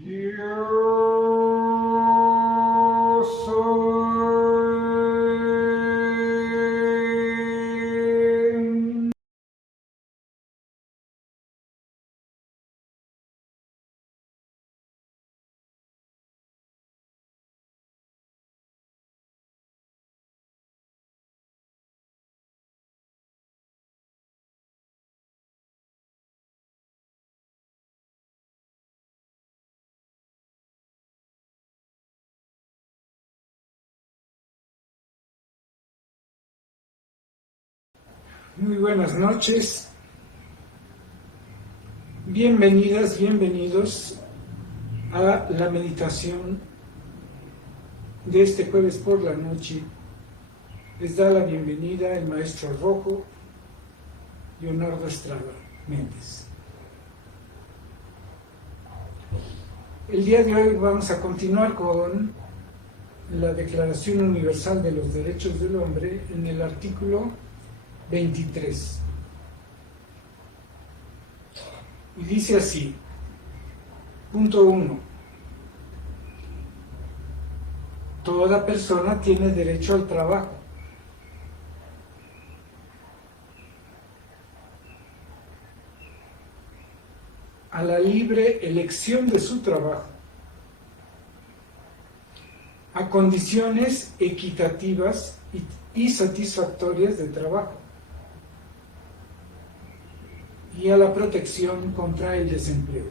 Yo soy. Muy buenas noches, bienvenidas, bienvenidos a la meditación de este jueves por la noche. Les da la bienvenida el maestro rojo, Leonardo Estrada Méndez. El día de hoy vamos a continuar con la Declaración Universal de los Derechos del Hombre en el artículo 23. Y dice así, punto 1. Toda persona tiene derecho al trabajo. A la libre elección de su trabajo, a condiciones equitativas y satisfactorias de trabajo, y a la protección contra el desempleo.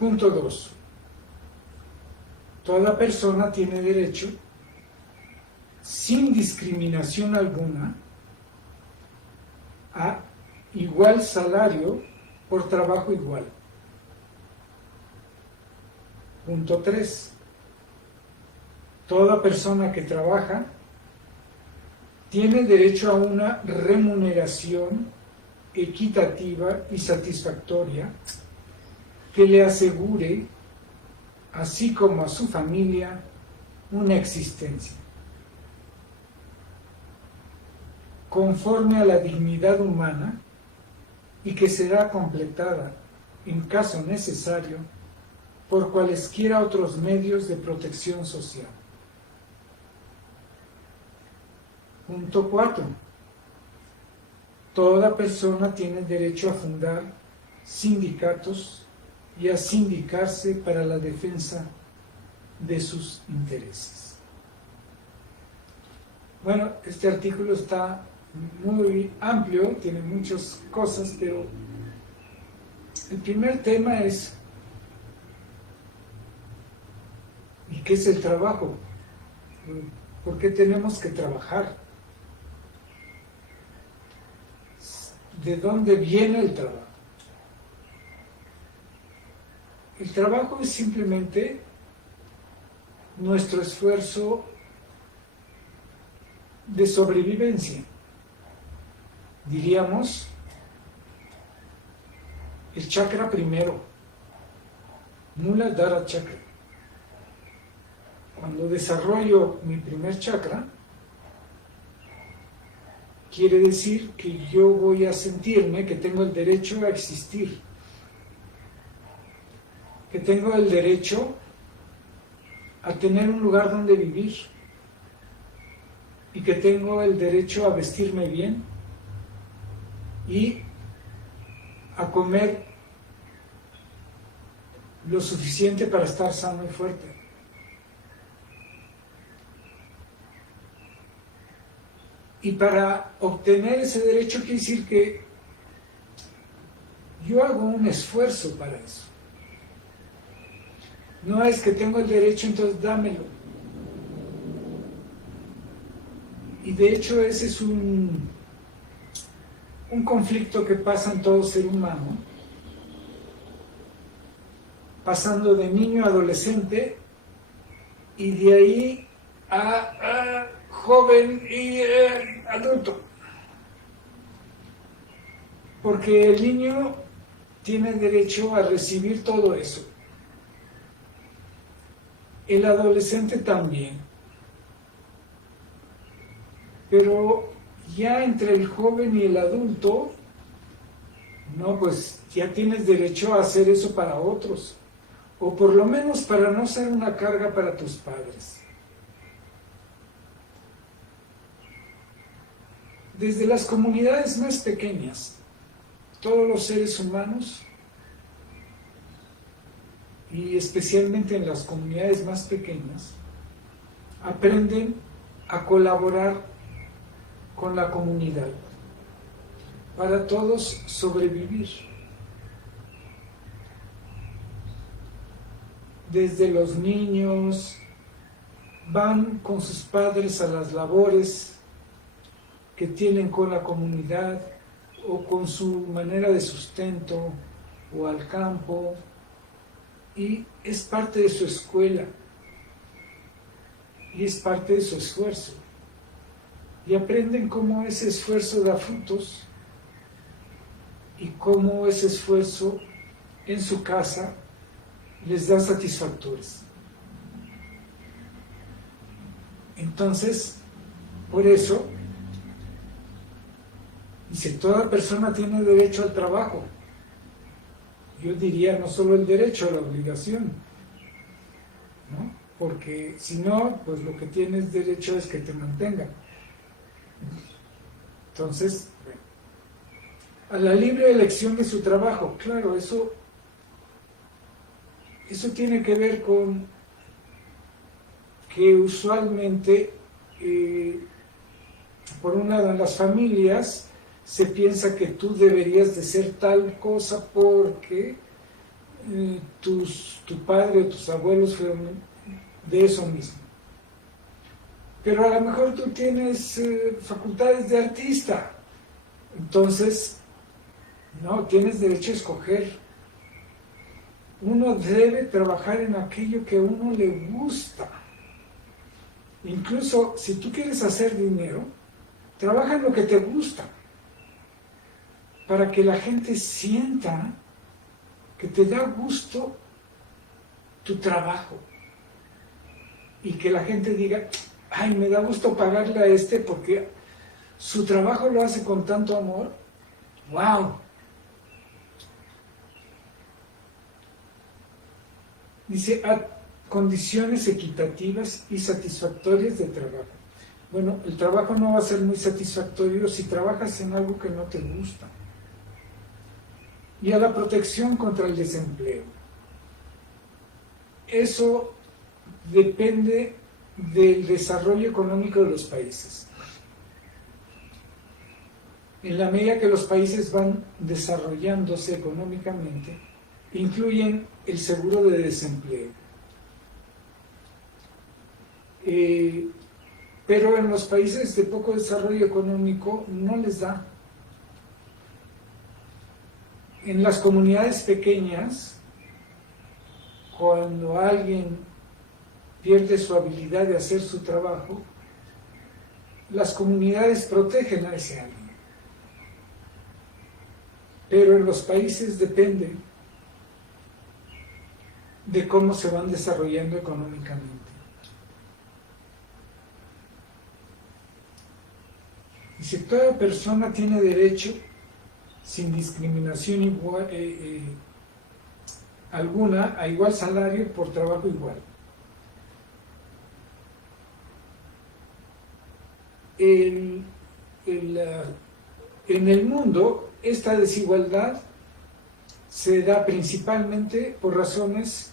Punto 2. Toda persona tiene derecho, sin discriminación alguna, a igual salario por trabajo igual. Punto 3. Toda persona que trabaja tiene derecho a una remuneración equitativa y satisfactoria que le asegure, así como a su familia, una existencia conforme a la dignidad humana y que será completada, en caso necesario, por cualesquiera otros medios de protección social. Punto 4. Toda persona tiene derecho a fundar sindicatos y a sindicarse para la defensa de sus intereses. Bueno, este artículo está muy amplio, tiene muchas cosas, pero el primer tema es, ¿y qué es el trabajo? ¿Por qué tenemos que trabajar? ¿De dónde viene el trabajo? El trabajo es simplemente nuestro esfuerzo de sobrevivencia. Diríamos, el chakra primero, Muladhara chakra. Cuando desarrollo mi primer chakra, quiere decir que yo voy a sentirme que tengo el derecho a existir, que tengo el derecho a tener un lugar donde vivir y que tengo el derecho a vestirme bien y a comer lo suficiente para estar sano y fuerte. Y para obtener ese derecho quiere decir que yo hago un esfuerzo para eso. No es que tengo el derecho, entonces dámelo. Y de hecho ese es un conflicto que pasa en todo ser humano, pasando de niño a adolescente y de ahí a joven y adulto. Porque el niño tiene derecho a recibir todo eso. El adolescente también. Pero Ya entre el joven y el adulto, no, pues ya tienes derecho a hacer eso para otros, o por lo menos para no ser una carga para tus padres. Desde las comunidades más pequeñas, todos los seres humanos, y especialmente en las comunidades más pequeñas, aprenden a colaborar con la comunidad para todos sobrevivir. Desde los niños van con sus padres a las labores que tienen con la comunidad o con su manera de sustento o al campo, y es parte de su escuela y es parte de su esfuerzo, y aprenden cómo ese esfuerzo da frutos y cómo ese esfuerzo en su casa les da satisfactores. Entonces, por eso, dice, toda persona tiene derecho al trabajo. Yo diría no solo el derecho, la obligación, ¿no? Porque si no, pues lo que tienes derecho es que te mantengan. Entonces, bueno, a la libre elección de su trabajo, claro, eso tiene que ver con que usualmente, por un lado, en las familias se piensa que tú deberías de ser tal cosa porque tu padre o tus abuelos fueron de eso mismo. Pero a lo mejor tú tienes facultades de artista, entonces, no, tienes derecho a escoger. Uno debe trabajar en aquello que a uno le gusta. Incluso si tú quieres hacer dinero, trabaja en lo que te gusta, para que la gente sienta que te da gusto tu trabajo y que la gente diga, ay, me da gusto pagarle a este porque su trabajo lo hace con tanto amor. ¡Wow! Dice, a condiciones equitativas y satisfactorias de trabajo. Bueno, el trabajo no va a ser muy satisfactorio si trabajas en algo que no te gusta. Y a la protección contra el desempleo. Eso depende del desarrollo económico de los países. En la medida que los países van desarrollándose económicamente, incluyen el seguro de desempleo. Pero en los países de poco desarrollo económico no les da. En las comunidades pequeñas, cuando alguien pierde su habilidad de hacer su trabajo, las comunidades protegen a ese alguien. Pero en los países depende de cómo se van desarrollando económicamente. Dice, toda persona tiene derecho, sin discriminación alguna, a igual salario por trabajo igual. En el mundo, esta desigualdad se da principalmente por razones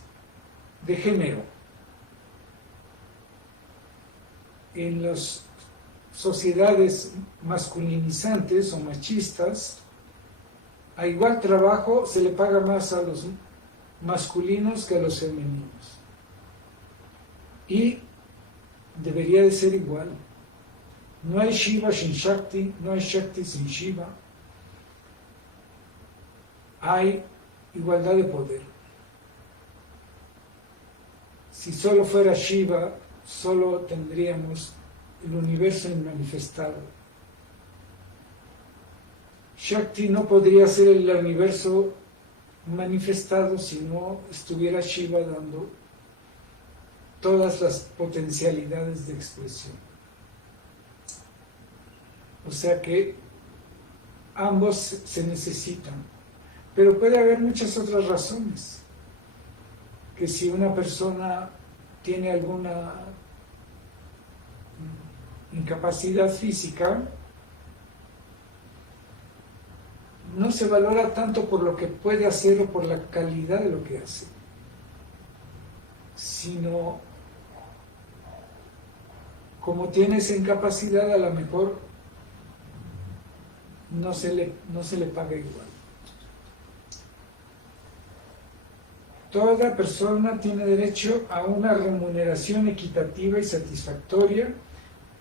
de género. En las sociedades masculinizantes o machistas, a igual trabajo se le paga más a los masculinos que a los femeninos. Y debería de ser igual. No hay Shiva sin Shakti, no hay Shakti sin Shiva. Hay igualdad de poder. Si solo fuera Shiva, solo tendríamos el universo manifestado. Shakti no podría ser el universo manifestado si no estuviera Shiva dando todas las potencialidades de expresión. O sea que ambos se necesitan. Pero puede haber muchas otras razones. Que si una persona tiene alguna incapacidad física, no se valora tanto por lo que puede hacer o por la calidad de lo que hace, sino como tiene esa incapacidad, a lo mejor no se le paga igual. Toda persona tiene derecho a una remuneración equitativa y satisfactoria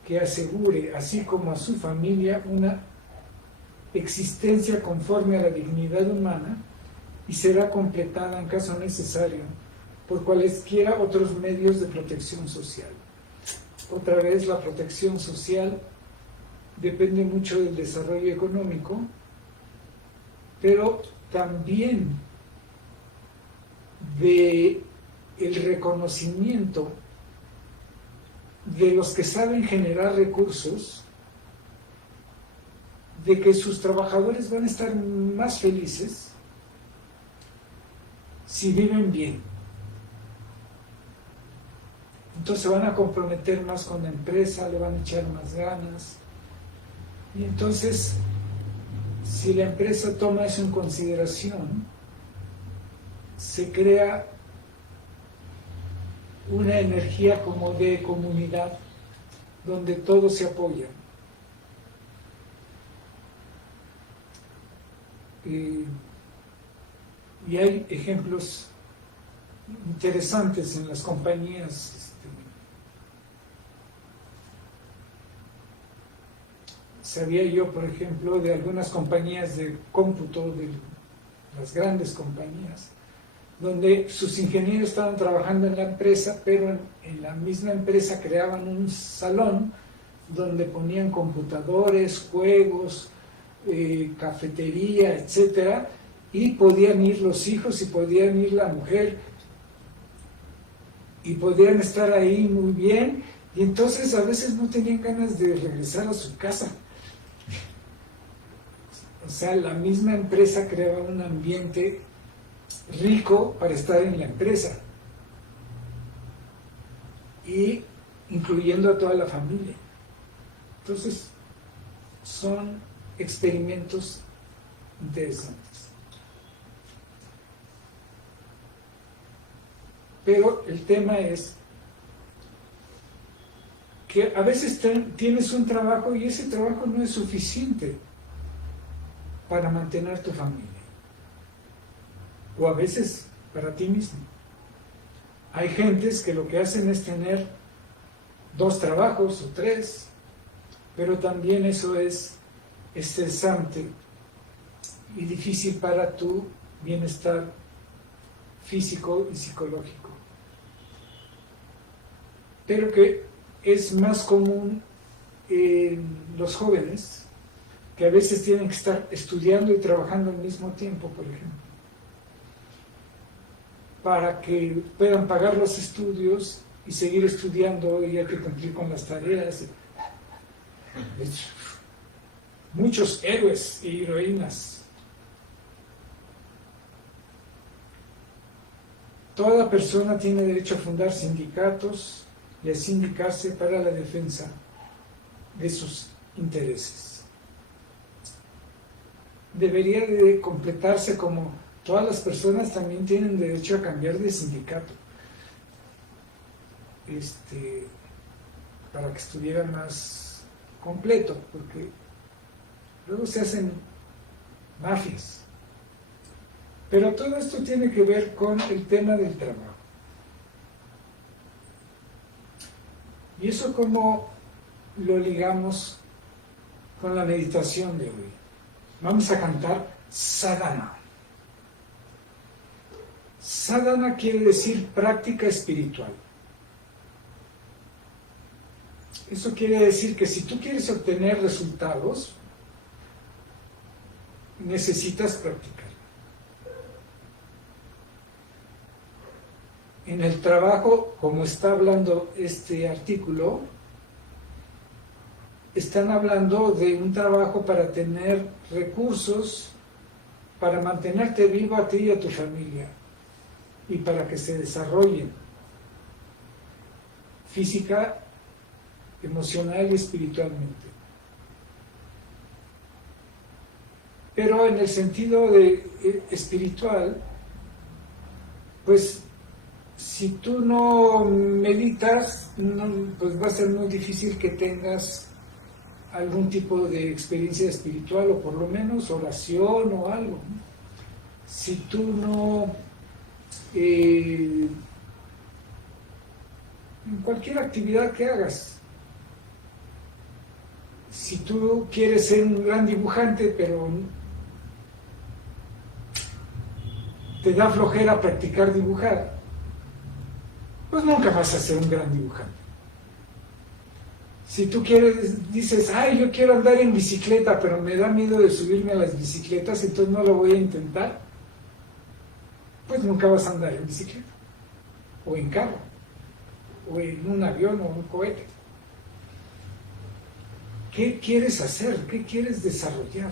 que asegure, así como a su familia, una existencia conforme a la dignidad humana y será completada en caso necesario por cualesquiera otros medios de protección social. Otra vez, la protección social depende mucho del desarrollo económico, pero también de el reconocimiento de los que saben generar recursos, de que sus trabajadores van a estar más felices si viven bien. Entonces se van a comprometer más con la empresa, le van a echar más ganas. Y entonces, si la empresa toma eso en consideración, se crea una energía como de comunidad, donde todos se apoyan. Y hay ejemplos interesantes en las compañías. Sabía yo, por ejemplo, de algunas compañías de cómputo, de las grandes compañías, donde sus ingenieros estaban trabajando en la empresa, pero en la misma empresa creaban un salón donde ponían computadores, juegos, cafetería, etcétera, y podían ir los hijos y podían ir la mujer y podían estar ahí muy bien, y entonces a veces no tenían ganas de regresar a su casa. O sea, la misma empresa creaba un ambiente rico para estar en la empresa, y incluyendo a toda la familia. Entonces, son experimentos interesantes. Pero el tema es que a veces tienes un trabajo y ese trabajo no es suficiente para mantener tu familia, o a veces para ti mismo. Hay gentes que lo que hacen es tener 2 trabajos o 3, pero también eso es estresante y difícil para tu bienestar físico y psicológico. Pero que es más común en los jóvenes, que a veces tienen que estar estudiando y trabajando al mismo tiempo, por ejemplo, para que puedan pagar los estudios y seguir estudiando, y hay que cumplir con las tareas. Muchos héroes y heroínas. Toda persona tiene derecho a fundar sindicatos y a sindicarse para la defensa de sus intereses. Debería de completarse como todas las personas también tienen derecho a cambiar de sindicato, para que estuviera más completo, porque luego se hacen mafias. Pero todo esto tiene que ver con el tema del trabajo. ¿Y eso cómo lo ligamos con la meditación de hoy? Vamos a cantar sadhana. Sadhana quiere decir práctica espiritual. Eso quiere decir que si tú quieres obtener resultados, necesitas practicar. En el trabajo, como está hablando este artículo, están hablando de un trabajo para tener recursos, para mantenerte vivo a ti y a tu familia, y para que se desarrollen física, emocional y espiritualmente. Pero en el sentido de espiritual, pues si tú no meditas, pues va a ser muy difícil que tengas algún tipo de experiencia espiritual, o por lo menos oración o algo, ¿no? Si tú no, en cualquier actividad que hagas, si tú quieres ser un gran dibujante, pero te da flojera practicar dibujar, pues nunca vas a ser un gran dibujante. Si tú quieres, dices, ay, yo quiero andar en bicicleta, pero me da miedo de subirme a las bicicletas, entonces no lo voy a intentar, pues nunca vas a andar en bicicleta, o en carro, o en un avión o un cohete. ¿Qué quieres hacer? ¿Qué quieres desarrollar?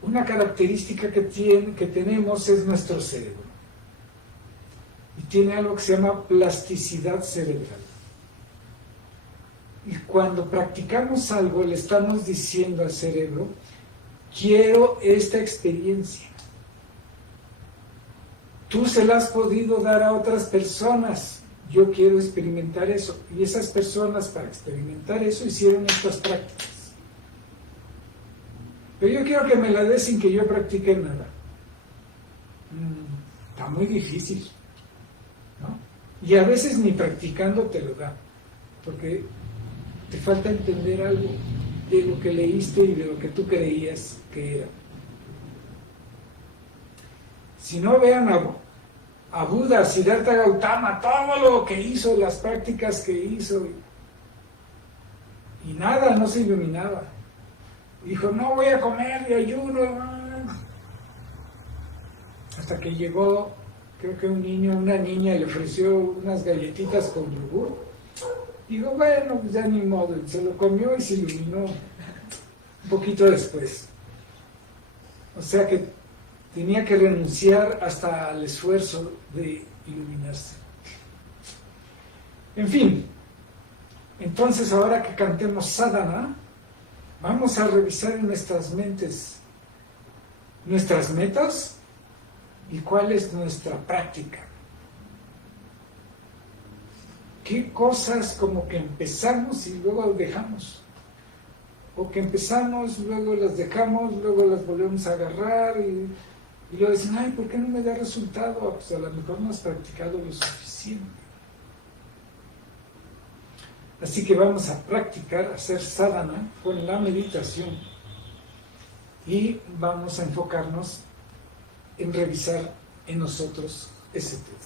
Una característica que tenemos es nuestro cerebro. Y tiene algo que se llama plasticidad cerebral. Y cuando practicamos algo, le estamos diciendo al cerebro, quiero esta experiencia. Tú se la has podido dar a otras personas, yo quiero experimentar eso. Y esas personas, para experimentar eso, hicieron estas prácticas. Pero yo quiero que me la des sin que yo practique nada. Está muy difícil, ¿no? Y a veces ni practicando te lo da, porque te falta entender algo de lo que leíste y de lo que tú creías que era. Si no, vean a Buda, Siddhartha Gautama, todo lo que hizo, las prácticas que hizo, y nada, no se iluminaba. Dijo, no voy a comer de ayuno. Hasta que llegó, creo que una niña le ofreció unas galletitas con yogur. Digo, bueno, pues ya ni modo, se lo comió y se iluminó un poquito después. O sea que tenía que renunciar hasta al esfuerzo de iluminarse. En fin, entonces ahora que cantemos sadhana, vamos a revisar en nuestras mentes nuestras metas y cuál es nuestra práctica. ¿Qué cosas como que empezamos y luego dejamos? O que empezamos, luego las dejamos, luego las volvemos a agarrar y luego dicen, ay, ¿por qué no me da resultado? Pues a lo mejor no has practicado lo suficiente. Así que vamos a practicar, a hacer sadhana con la meditación y vamos a enfocarnos en revisar en nosotros ese tema.